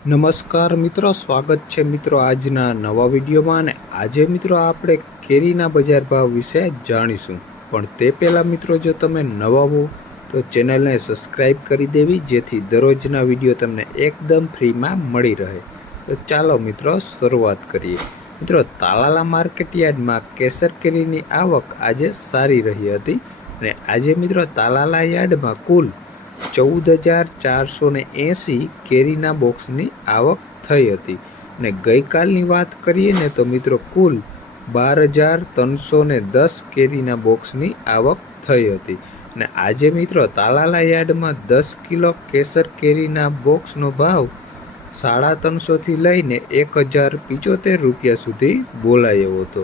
નમસ્કાર મિત્રો, સ્વાગત છે મિત્રો આજના નવા વિડીયોમાં અને આજે મિત્રો આપણે કેરીના બજાર ભાવ વિશે જાણીશું. પણ તે પહેલાં મિત્રો, જો તમે નવા હો, તો ચેનલને સબસ્ક્રાઈબ કરી દેવી, જેથી દરરોજના વીડિયો તમને એકદમ ફ્રીમાં મળી રહે. તો ચાલો મિત્રો, શરૂઆત કરીએ. મિત્રો, તાલાલા માર્કેટ યાર્ડમાં કેસર કેરીની આવક આજે સારી રહી હતી અને આજે મિત્રો તાલાલા યાર્ડમાં કુલ ચૌદ હજાર ચારસો ને એંસી કેરીના બોક્સની આવક થઈ હતી. ને ગઈકાલની વાત કરીએ ને તો મિત્રો કુલ બાર હજાર ત્રણસો ને દસ કેરીના બોક્સની આવક થઈ હતી. ને આજે મિત્રો તાલાલા યાર્ડમાં દસ કિલો કેસર કેરીના બોક્સનો ભાવ સાડા ત્રણસોથી લઈને એક હજાર પિચોતેર રૂપિયા સુધી બોલાયો હતો.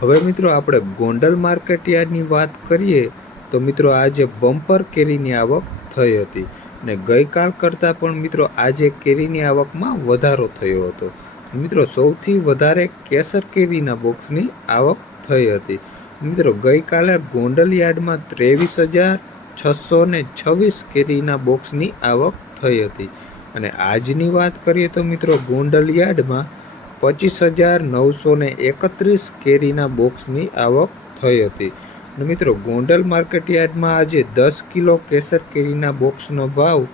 હવે મિત્રો આપણે ગોંડલ માર્કેટ યાર્ડની વાત કરીએ તો મિત્રો આજે બમ્પર કેરીની આવક થઈ હતી ને ગઈકાલ કરતાં પણ મિત્રો આજે કેરીની આવકમાં વધારો થયો હતો. મિત્રો સૌથી વધારે કેસર કેરીના બોક્સની આવક થઈ હતી. મિત્રો ગઈકાલે ગોંડલ યાર્ડમાં ત્રેવીસ હજાર છસો ને છવ્વીસ કેરીના બોક્સની આવક થઈ હતી. અને આજની વાત કરીએ તો મિત્રો ગોંડલ યાર્ડમાં પચીસ હજાર નવસો એકત્રીસ કેરીના બોક્સની આવક થઈ હતી. અને મિત્રો, ગોંડલ માર્કેટયાર્ડમાં આજે દસ કિલો કેસર કેરીના બોક્સનો ભાવ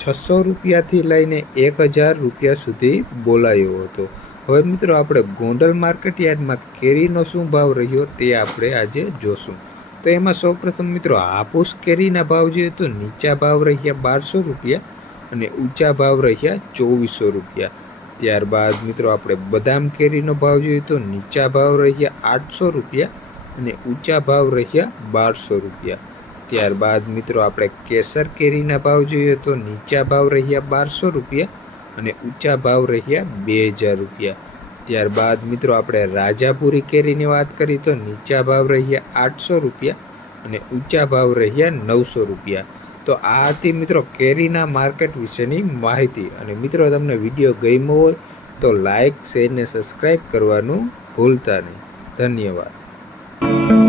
છસો રૂપિયાથી લઈને એક હજાર રૂપિયા સુધી બોલાયો હતો. હવે મિત્રો, આપણે ગોંડલ માર્કેટયાર્ડમાં કેરીનો શું ભાવ રહ્યો તે આપણે આજે જોશું. તો એમાં સૌપ્રથમ મિત્રો, હાપુસ કેરીના ભાવ જોઈએ તો નીચા ભાવ રહ્યા બારસો રૂપિયા અને ઊંચા ભાવ રહ્યા ચોવીસો રૂપિયા. ત્યારબાદ મિત્રો, આપણે બદામ કેરીનો ભાવ જોઈએ તો નીચા ભાવ રહ્યા આઠસો રૂપિયા અને ઊંચા ભાવ રહ્યા બારસો રૂપિયા. ત્યારબાદ મિત્રો, આપણે કેસર કેરીના ભાવ જોઈએ તો નીચા ભાવ રહ્યા બારસો રૂપિયા અને ઊંચા ભાવ રહ્યા બે હજાર રૂપિયા. ત્યારબાદ મિત્રો, આપણે રાજાપુરી કેરીની વાત કરીએ તો નીચા ભાવ રહ્યા આઠસો રૂપિયા અને ઊંચા ભાવ રહ્યા નવસો રૂપિયા. તો આ હતી મિત્રો કેરીના માર્કેટ વિશેની માહિતી. અને મિત્રો, તમને વીડિયો ગમ્યો હોય તો લાઇક શેર ને સબસ્ક્રાઈબ કરવાનું ભૂલતા નહીં. ધન્યવાદ. Thank you.